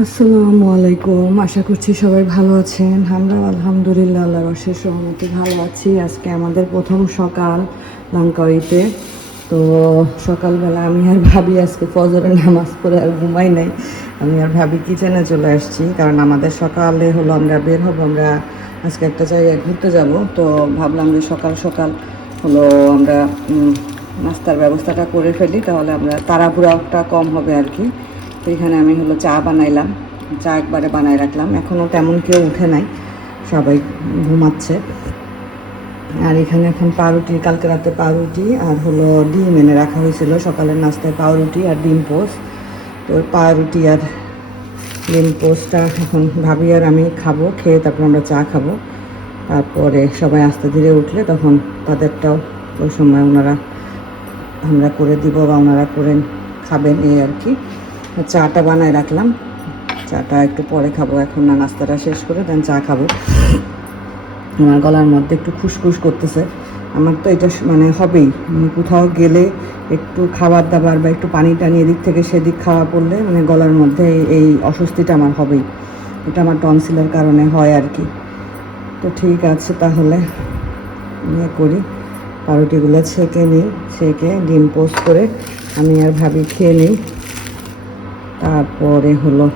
আসসালামু আলাইকুম। আশা করছি সবাই ভালো আছেন। আমরা আলহামদুলিল্লাহ আল্লাহর অশেষ রহমতে ভালো আছি। আজকে আমাদের প্রথম সকাল লঙ্কাইতে তো সকালবেলা আমি আর ভাবি আজকে ফজরের নামাজ পড়ে আর ঘুমাই নাই। আমি আর ভাবি কিচেনে চলে আসছি। কারণ আমাদের সকালে হলো আমরা বের হব, আমরা আজকে একটা জায়গায় ঘুরতে যাব। তো ভাবলাম যে সকাল সকাল হলো আমরা নাস্তার ব্যবস্থাটা করে ফেলি। তাহলে আমরা তাড়াহুড়াটা কম হবে আর কি। তো এখানে আমি হলো চা বানাইলাম। চা একবারে বানাই রাখলাম। এখনও তেমন কেউ উঠে নাই। সবাই ঘুমাচ্ছে। আর এখানে এখন পাউরুটি, কালকে রাতে পাউরুটি আর হলো ডিম এনে রাখা হয়েছিল। সকালের নাস্তায় পাউরুটি আর ডিম পোস্ট তো পাউরুটি আর ডিম পোস্টটা এখন ভাবি আর আমি খাব, খেয়ে তারপর আমরা চা খাব। তারপরে সবাই আস্তে ধীরে উঠলে তখন তাদেরটাও ওই সময় ওনারা আমরা করে দিব বা ওনারা করে খাবেন এই আর কি। চাটা বানায় রাখলাম। চাটা একটু পরে খাব এখন না, নাস্তাটা শেষ করে দেন চা খাব। আমার গলার মধ্যে একটু খুসখুস করতেছে। আমার তো এটা মানে হবেই। কোথাও গেলে একটু খাবার দাবার বা একটু পানি টানি এদিক থেকে সেদিক খাওয়া পড়লে মানে গলার মধ্যে এই- এই অস্বস্তিটা আমার হবেই। এটা আমার টনসিলের কারণে হয় আর কি। তো ঠিক আছে তাহলে ইয়ে করি। পাউরুটিগুলো ছেঁকে নিই, ছেঁকে ডিম পোস্ট করে আমি আর ভাবি খেয়ে নিই। তারপরে হলো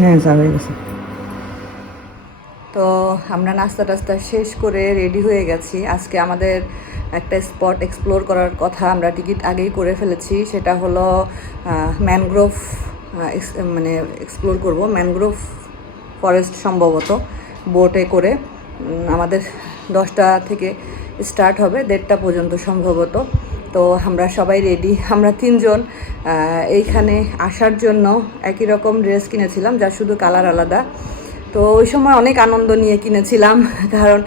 হ্যাঁ চা হয়ে গেছে। তো আমরা নাস্তা টাস্তা শেষ করে রেডি হয়ে গেছি। আজকে আমাদের একটা স্পট এক্সপ্লোর করার কথা আমরা টিকিট আগেই করে ফেলেছি। সেটা হলো ম্যানগ্রোভ মানে এক্সপ্লোর করব। ম্যানগ্রোভ ফরেস্ট সম্ভবত বোটে করে। আমাদের দশটা থেকে স্টার্ট হবে, দেড়টা পর্যন্ত সম্ভবত। তো আমরা সবাই রেডি আমরা তিনজন এইখানে আসার জন্য একই রকম ড্রেস কিনেছিলাম যা শুধু কালার আলাদা। তো ওই সময় অনেক আনন্দ নিয়ে কিনেছিলাম কারণ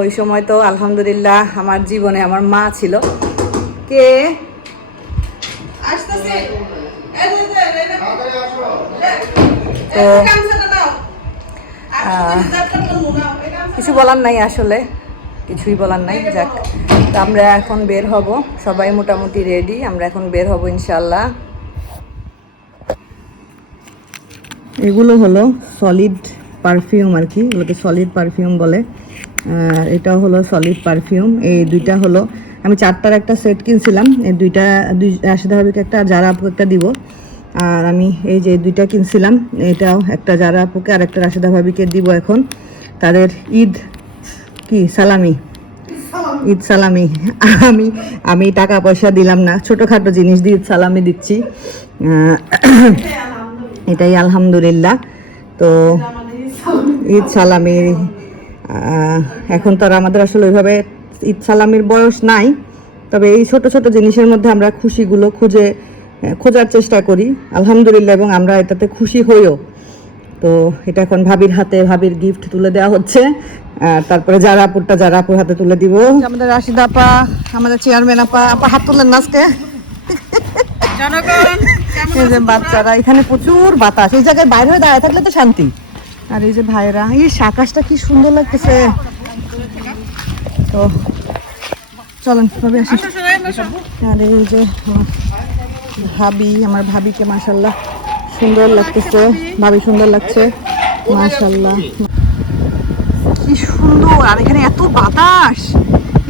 ওই সময় তো আলহামদুলিল্লাহ আমার জীবনে আমার মা ছিল। কে? তো কিছু বলার নাই আসলে। কিছুই বলার নাই যাক। তো আমরা এখন বের হব। সবাই মোটামুটি রেডি আমরা এখন বের হব ইনশাল্লাহ এগুলো হলো সলিড পারফিউম আর কি, এগুলোকে সলিড পারফিউম বলে। আর এটাও হলো সলিড পারফিউম এই দুইটা হলো, আমি চারটার একটা সেট কিনছিলাম, এই দুইটা, দুই রাশিদা একটা যারা আপুকে একটা দিব। আর আমি এই যে দুইটা কিনছিলাম, এটাও একটা যারা আপুকে আর একটা রাশিদা ভাবিকে দিব এখন। তাদের ঈদ কি, সালামি। ঈদ সালামি। আমি আমি টাকা পয়সা দিলাম না, ছোটোখাটো জিনিস দিয়ে ঈদ সালামি দিচ্ছি। এটাই আলহামদুলিল্লাহ। তো ঈদ সালামি এখন তো আর আমাদের আসলে ওইভাবে ঈদ সালামির বয়স নাই। তবে এই ছোট ছোট জিনিসের মধ্যে আমরা খুশিগুলো খুঁজে, খোঁজার চেষ্টা করি। আলহামদুলিল্লাহ, এবং আমরা এটাতে খুশি হইও। তো এটা এখন ভাবির হাতে, ভাবির গিফট তুলে দেওয়া হচ্ছে। তারপরে যারা আপুরটা যারা আপুর হাতে তুলে দিব। আমাদের রাশিদা আপা আমাদের চেয়ারম্যান আপা আপা হাত তুলেন নাচকে এই যে বাচ্চারা এখানে প্রচুর বাতাস। এই জায়গায় বাইরে হয়ে দাঁড়ায় থাকলে তো শান্তি। আর এই যে ভাইরা এই আকাশটা কি সুন্দর লাগতেছে। তো চলেন ভাবি আসি। আর এই যে আমার ভাবি আমার ভাবিকে মাশাল্লাহ সুন্দর লাগতেছে। ভাবি সুন্দর লাগছে মাশাল্লাহ কি সুন্দর, আর এখানে এত বাতাস।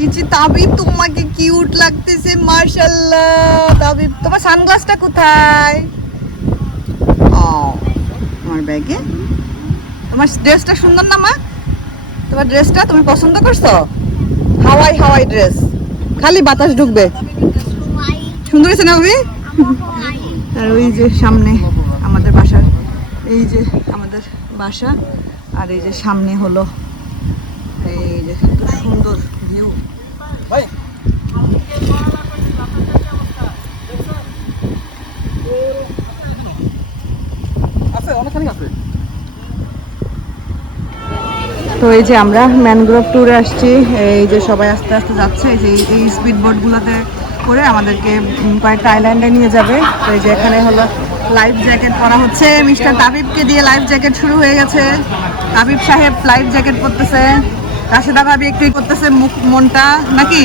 এই যে তাবিব তোমাকে কিউট লাগতেছে মাশাল্লাহ তাবিব, তোমার সানগ্লাসটা কোথায়? ও আমার ব্যাগে? তোমার ড্রেসটা সুন্দর না, মা? তোমার ড্রেসটা তুমি পছন্দ করছ? হাওয়াই হাওয়াই ড্রেস খালি বাতাস ঢুকবে। সুন্দর হয়েছে না, ভাবি? আর ওই যে সামনে আমাদের বাসার, এই যে আমাদের বাসা, আর এই যে সামনে হলো এই যে কত সুন্দর ভিউ তো এই যে আমরা ম্যানগ্রোভ ট্যুরে আসছি এই যে সবাই আস্তে আস্তে যাচ্ছে এই যে এই- এই স্পিড বোটগুলোতে করে আমাদেরকে কয়েকটা আইল্যান্ডে নিয়ে যাবে। তো এই যে এখানে হলো লাইফ জ্যাকেট পরা হচ্ছে। মিস্টার তাবিবকে দিয়ে লাইফ জ্যাকেট শুরু হয়ে গেছে। তাবিব সাহেব লাইফ জ্যাকেট পরতেছে। রাশেদা ভাবি একটু করতেছে মুখ মনটা নাকি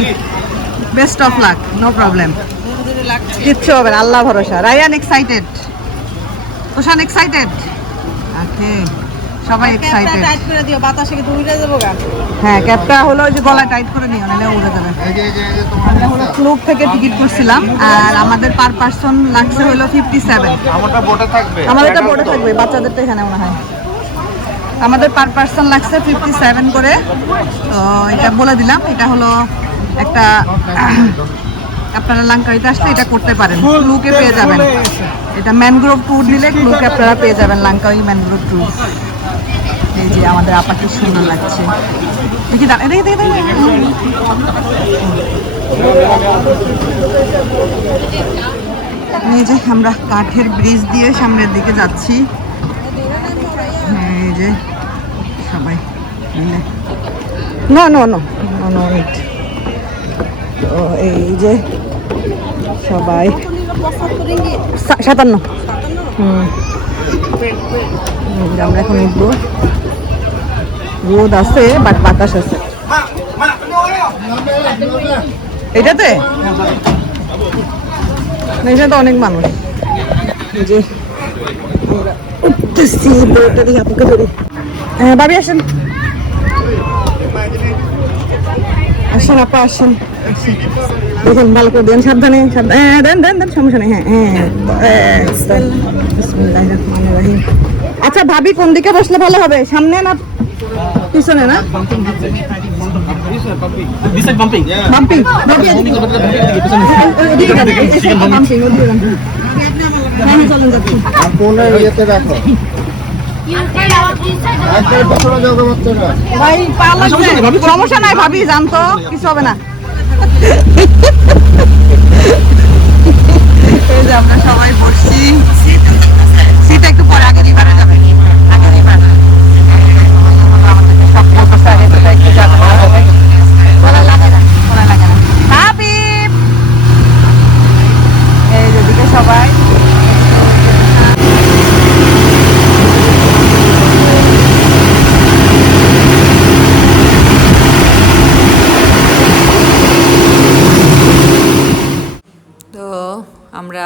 best of luck no problem কিচ্ছু হবে আল্লাহ ভরসা। Ryan excited Toshan excited okay সবাই এক্সাইটেড টাইট করে দিও বাতাসে কিন্তু উড়ে যাব গা। হ্যাঁ ক্যাবটা হলো ওই যে গলা টাইট করে নিও নাহলে উড়ে যাবে। আমরা হলো ক্লুব থেকে টিকিট করছিলাম আর আমাদের পার পার্সন লাগছে হলো ফিফটি সেভেন আমারটা বোটে থাকবে। আমাদের এটা বোর্ডে থাকবে বাচ্চাদেরটা এখানে মনে হয়। আমাদের পার পার্সন লাগছে ফিফটি সেভেন করে। তো এটা বলে দিলাম এটা হলো একটা আপনারা লাঙ্কারিতে আসলে এটা করতে পারেন। ক্লুকে পেয়ে যাবেন। এটা ম্যানগ্রোভ ট্যুর নিলে ক্লুকে আপনারা পেয়ে যাবেন লাঙ্কারি ম্যানগ্রোভ ট্যুর এই যে আমাদের আপাকে সুন্দর লাগছে। দেখি এই যে আমরা কাঠের ব্রিজ দিয়ে সামনের দিকে যাচ্ছি। এই যে সবাই মিলে। নো নো নো নো তো এই যে সবাই সাতান্ন। এখন রোদ আছে বাতাস আছে। এটাতে? তো অনেক মানুষ। যে আমরা উঠতেছি বোটটা দিয়ে আপুকে ধরে। হ্যাঁ বাবি আসেন। আসেন আপা আসেন। দেখুন ভালো করে দেন সাবধানে সাবধানে। হ্যাঁ দেন দেন দেন সমস্যা নেই হ্যাঁ হ্যাঁ রহিম। আচ্ছা ভাবি কোন দিকে বসলে ভালো হবে? সামনে না পিছনে না. বাম্পিং হ্যাঁ ইয়েতে রাখো সমস্যা নাই ভাবি। জানতো কিছু হবে না। আমরা সবাই বসছি। সিট একটু পরে আগে রিভারে যাবে আগে রিভার সব বলতেছে আগে তো একটু যাবে গলা লাগে না গলা লাগে না হাবিব এই যে দিকে সবাই তো আমরা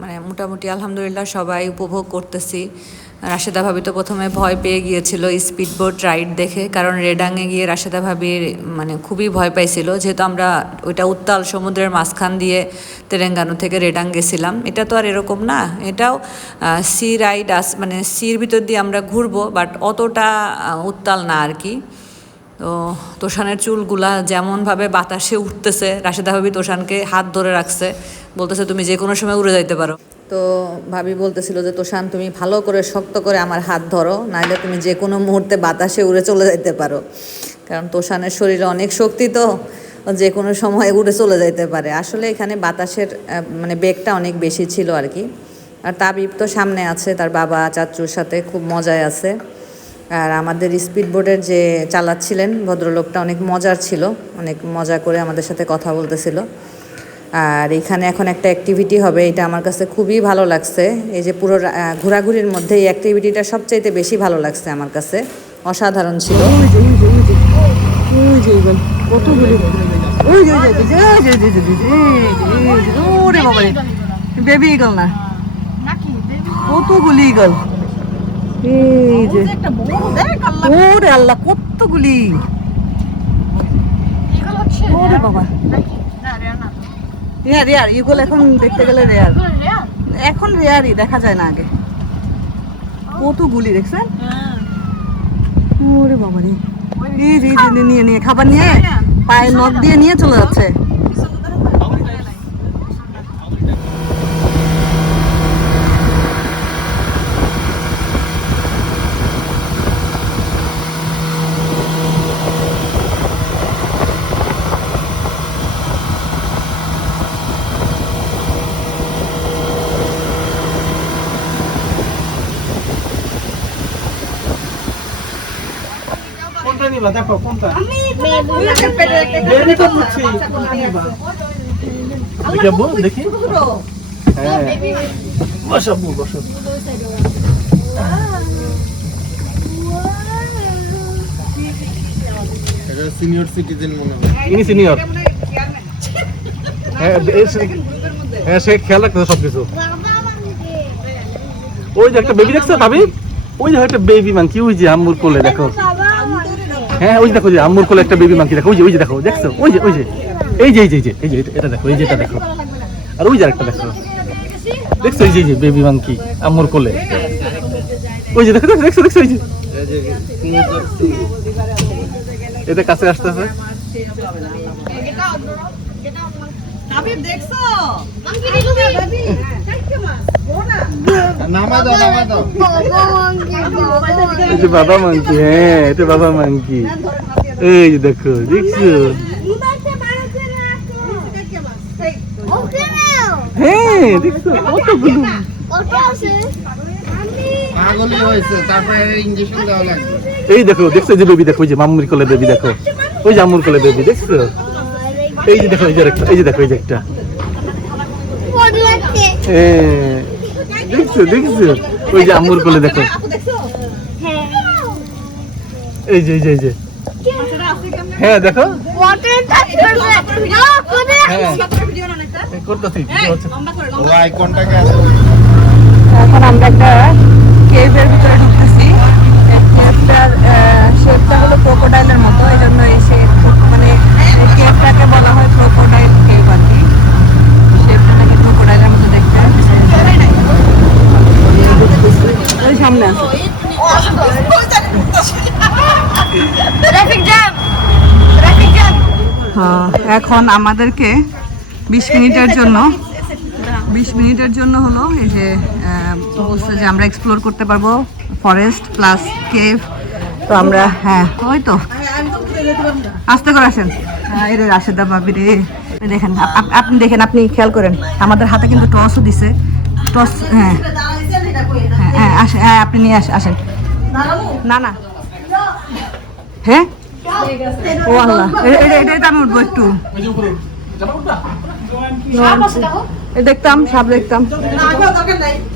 মানে মোটামুটি আলহামদুলিল্লাহ সবাই উপভোগ করতেছি। রাশেদা ভাবি তো প্রথমে ভয় পেয়ে গিয়েছিল স্পিড বোট রাইড দেখে, কারণ রেডাঙে গিয়ে রাশেদা ভাবির মানে খুবই ভয় পাইছিল। যেহেতু আমরা ওইটা উত্তাল সমুদ্রের মাঝখান দিয়ে তেলেঙ্গানা থেকে রেডাং গেছিলাম। এটা তো আর এরকম না, এটাও সি রাইড আস মানে সির ভিতর দিয়ে আমরা ঘুরবো, বাট অতটা উত্তাল না আর কি। তো তোষানের চুলগুলা যেমনভাবে বাতাসে উঠতেছে, রাশেদা ভাবি তোষানকে হাত ধরে রাখছে, বলতেছে তুমি যে কোনো সময় উড়ে যাইতে পারো। তো ভাবি বলতেছিল যে, তোষান, তুমি ভালো করে শক্ত করে আমার হাত ধরো নাহলে তুমি যে কোনো মুহূর্তে বাতাসে উড়ে চলে যেতে পারো। কারণ তোষানের শরীরে অনেক শক্তি তো, যে কোনো সময় উড়ে চলে যাইতে পারে। আসলে এখানে বাতাসের মানে বেগটা অনেক বেশি ছিল আর কি। আর তাবিব তো সামনে আছে, তার বাবা, চাচুর সাথে খুব মজায় আছে। আর আমাদের স্পিড বোটের যে চালাচ্ছিলেন ভদ্রলোকটা অনেক মজার ছিল, অনেক মজা করে আমাদের সাথে কথা বলতেছিল। আর এখানে এখন একটা অ্যাক্টিভিটি হবে এটা আমার কাছে খুবই ভালো লাগছে এই যে পুরো ঘোরাঘুরির মধ্যে এই অ্যাক্টিভিটিটা সবচাইতে বেশি ভালো লাগছে আমার কাছে অসাধারণ ছিল বেবি ইগল না কতগুলি ইগল এই যে একটা বড় দেখ আল্লাহ ওরে আল্লাহ কতগুলি ওরে বাবা রেয়ার রেয়ার ইগল এখন দেখতে গেলে রেয়ার হ্যাঁ এখন রেয়ারই দেখা যায় না আগে। কতগুলি দেখছেন? ওরে বাবা রে নিয়ে নিয়ে খাবার নিয়ে পায়ে নখ দিয়ে নিয়ে চলে যাচ্ছে। নিবা দেখো কোনটা? দেখি? হ্যাঁ। বসাবো বসাবো সিনিয়র সিটিজেন মনে হয়। ইনি সিনিয়র। হ্যাঁ হ্যাঁ সে খেয়াল রাখতে সবকিছু। ওই যে একটা বেবি দেখছ ভাবি? ওই যে একটা বেবি মাংকি ওই যে আম্মুর কোলে দেখো। হ্যাঁ ওই দেখো যে আম্মুর কোলে একটা বেবি মাংকি দেখো ওই যে ওই যে দেখো দেখছ? ওই যে ওই যে এই যে এই যে এই যে এই এটা- দেখো এই যে এটা দেখো। আর ওই যে আরেকটা দেখো। দেখছ এই যে বেবি মাংকি আম্মুর কোলে। ওই যে দেখো দেখো, দেখছ দেখছ এই যে। এটা কাছে আসতেছে। এই বাবা মাংকি হ্যাঁ এটা বাবা মাংকি এই দেখো? দেখছ হ্যাঁ দেখছ কতগুলো পাগলই হয়েছে তারপরে ইঞ্জেকশন দেওয়া লাগবে এই দেখো দেখছ যে বেবি দেখো ওই যে মাম্মুর কোলে বেবি দেখো। ওই যে আম্মুর কোলে বেবি দেখছ? এই যে দেখো এই যে একটা এই যে দেখো এই যে একটা। হ্যাঁ দেখছ দেখছ? ওই যে আম্মুর কোলে দেখো। এই যে এই যে এই যে। হ্যাঁ দেখো। হ্যাঁ। এখন আমরা একটা কেভের ভিতরে কেভটার শেপটা হলো ক্রোকোডাইলের মতো এই জন্য এই shape মানে এই বলা হয় ক্রোকোডাইল কেভ আর কি। শেপটা নাকি ক্রোকোডাইলের মতো দেখতে। ওই সামনে আছে হ্যাঁ এখন আমাদেরকে বিশ মিনিটের জন্য বিশ মিনিটের জন্য হলো এই যে বলছে যে আমরা এক্সপ্লোর করতে পারব ফরেস্ট প্লাস কেভ তো আমরা হ্যাঁ ওই তো। আস্তে করে আসেন। হ্যাঁ, এই রে রাশেদা ভাবি রে। দেখেন আপ- আপ- আপনি দেখেন আপনি খেয়াল করেন আমাদের হাতে কিন্তু টসও দিছে। টস হ্যাঁ। হ্যাঁ আসেন হ্যাঁ আপনি নিয়ে আসেন না না। হ্যাঁ? ও আল্লাহ এটা এটা আমি উঠবো একটু। দেখতাম সাপ দেখতাম।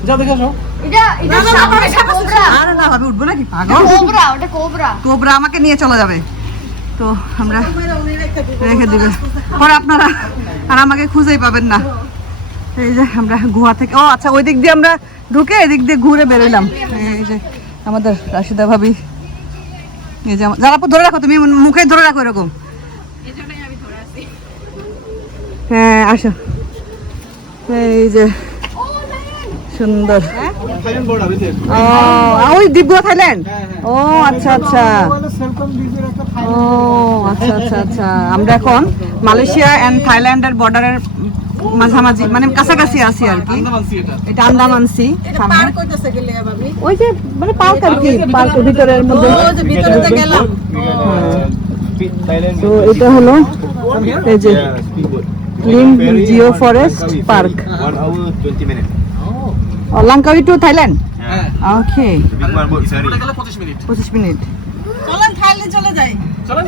যা দেখে আসো। এটা এটা সাপ এটা কোবরা। আরে না ভাবে উঠবো নাকি? পাগল। কোবরা ওটা কোবরা। কোবরা আমাকে নিয়ে চলে যাবে। তো আমরা রেখে দিবে পরে আপনারা আর আমাকে খুঁজেই পাবেন না। এই যে আমরা গুহা থেকে ও আচ্ছা ওই দিক দিয়ে আমরা ঢুকে এদিক দিয়ে ঘুরে বেরোলাম। এই যে আমাদের রাশিদা ভাবি। এই যে যারা ধরে রাখো তুমি মুখে ধরে রাখো এরকম। হ্যাঁ আসো। এই যে সুন্দর। ও ওই দিব্য থাইল্যান্ড? ও আচ্ছা আচ্ছা। ও আচ্ছা আচ্ছা আচ্ছা। আমরা এখন মালয়েশিয়া এন্ড থাইল্যান্ডের বর্ডারের মাঝামাঝি মানে কাছাকাছি আছি আর কি। এটা এটা আন্দামান সি সামনে। পার কইতেছে গেলে ভাবি ওই যে মানে পার্ক আর কি পার্কের ভিতরের মধ্যে। ও যে ভিতরে তো গেলাম। থাইল্যান্ড তো এটা হলো এই যে Lim geo forest park One hour, 20 minutes. Langkawi to Thailand okay The big one boat is ওটা গেলে 25 মিনিট পঁচিশ মিনিট চলে.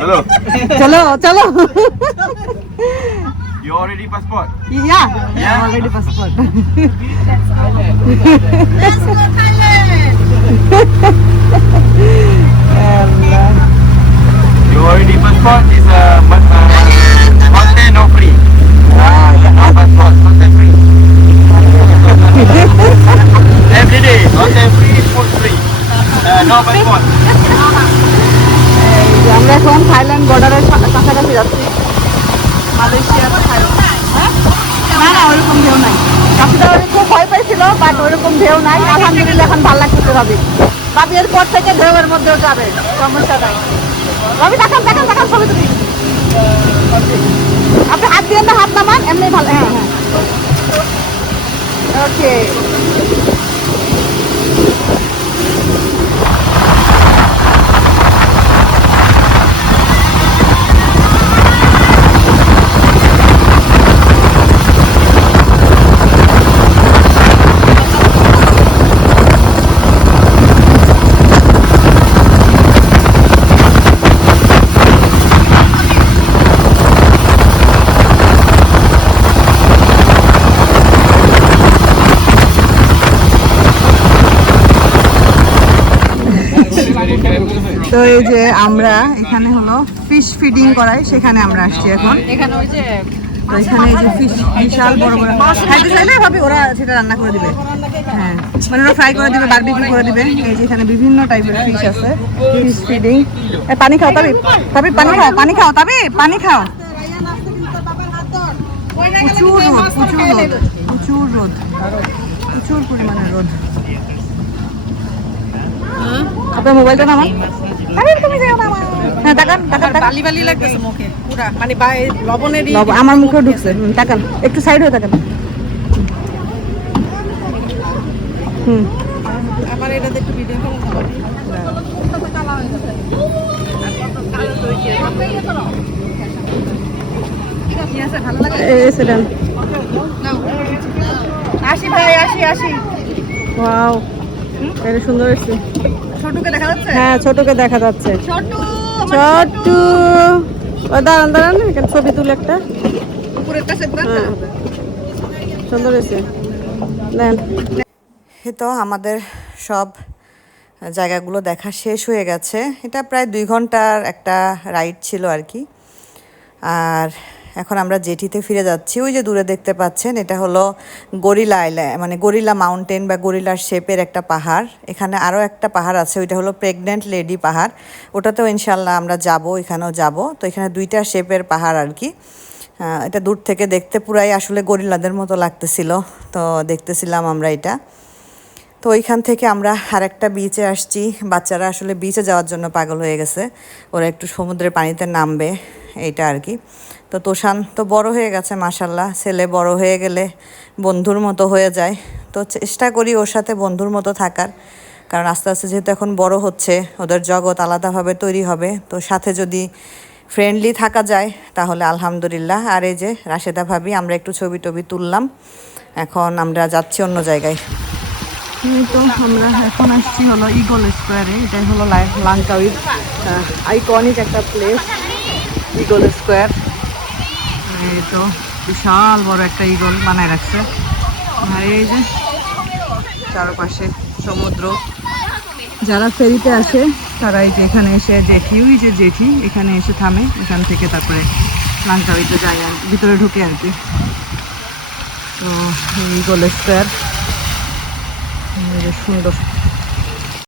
চলো চলো। You already passport? Yeah already passport let's go Thailand You already passport? Is uh, but, uh, content no free. No passport, content free. Every day, content free, food free. Uh, no passport. আমরা এখন Thailand বর্ডারের কাছাকাছি যাচ্ছি হ্যাঁ? না না ওরকম ঢেউ নাই কাশিদা খুব ভয় পাইছিল বাট ওরকম ঢেউ নাই আলহামদুলিল্লাহ এখন ভালো লাগতেছে ভাবি ভাবি এরপর থেকে ঢেউয়ের মধ্যেও যাবে সমস্যা নাই ভাবি দেখান দেখান দেখান ছবি তুলি আপনি হাত দিয়ে না হাত নামান এমনি ভালো হ্যাঁ হ্যাঁ ওকে তো এই যে আমরা এখানে হলো ফিশ ফিডিং করাই সেখানে আমরা আসছি এখন। এখানে ওই যে তো এখানে এই যে ফিশ বিশাল বড় বড় খাইতে চাইলে ভাবি ওরা সেটা রান্না করে দিবে। হ্যাঁ মানে ওরা ফ্রাই করে দিবে বারবিকিউ করে দিবে। এই যে এখানে বিভিন্ন টাইপের ফিশ আছে ফিশ ফিডিং পানি খাও তাবি। তাবি পানি খাও পানি খাও তাবি পানি খাও। প্রচুর রোদ প্রচুর রোদ প্রচুর রোদ। প্রচুর পরিমাণে রোদ। আপনার মোবাইলটা নামান হ্যাঁ মানে আমার মুখেও ঢুকছে। তাকান একটু সাইড হয়ে তাকান। হুম। আমার এটাতে একটু ভিডিও আসি ভাই আসি আসি। ওয়াও এটা সুন্দর ছোটকে দেখা যাচ্ছে? হ্যাঁ ছোটকে দেখা যাচ্ছে। ছোট ছোট্ট ও দাঁড়ান দাঁড়ান এখানে ছবি তুলে একটা। উপরের কাছে হ্যাঁ সুন্দর হয়েছে। নেন। তো আমাদের সব জায়গাগুলো দেখা শেষ হয়ে গেছে। এটা প্রায় দুই ঘণ্টার একটা রাইড ছিল আর কি। আর এখন আমরা জেটিতে ফিরে যাচ্ছি। ওই যে দূরে দেখতে পাচ্ছেন, এটা হলো গরিলা আইল্যান্ড মানে গরিলা মাউন্টেন বা গরিলার শেপের একটা পাহাড়। এখানে আরও একটা পাহাড় আছে, ওইটা হলো প্রেগনেন্ট লেডি পাহাড়। ওটাতেও ইনশাল্লাহ আমরা যাব এখানেও যাব। তো এখানে দুইটা শেপের পাহাড় আর কি। এটা দূর থেকে দেখতে পুরাই আসলে গরিলাদের মতো লাগতেছিল। তো দেখতেছিলাম আমরা এটা। তো ওইখান থেকে আমরা আরেকটা বিচে আসছি। বাচ্চারা আসলে বিচে যাওয়ার জন্য পাগল হয়ে গেছে। ওরা একটু সমুদ্রের পানিতে নামবে, এইটা আর কি। তো তোষান তো বড় হয়ে গেছে মাসাল্লাহ ছেলে বড় হয়ে গেলে বন্ধুর মতো হয়ে যায়। তো চেষ্টা করি ওর সাথে বন্ধুর মতো থাকার। কারণ আস্তে আস্তে যেহেতু এখন বড় হচ্ছে, ওদের জগৎ আলাদাভাবে তৈরি হবে। তো সাথে যদি ফ্রেন্ডলি থাকা যায়, তাহলে আলহামদুলিল্লাহ। আর এই যে রাশেদা ভাবি, আমরা একটু ছবি টবি তুললাম। এখন আমরা যাচ্ছি অন্য জায়গায়। তো আমরা এখন আসছি হলো ইগল স্কোয়ারে এটাই হলো লাঙ্কাউইর আইকনিক একটা প্লেস ইগল স্কোয়ার এই তো বিশাল বড় একটা ইগল বানায় রাখছে। আর এই যে চারপাশে সমুদ্র। যারা ফেরিতে আসে, তারা এই যে এখানে এসে জেঠি ওই যে জেঠি, এখানে এসে থামে, এখান থেকে তারপরে লাঙ্কাউইতে যায় আর ভিতরে ঢুকে আর কি। তো স্কোয়ার এই যে সুন্দর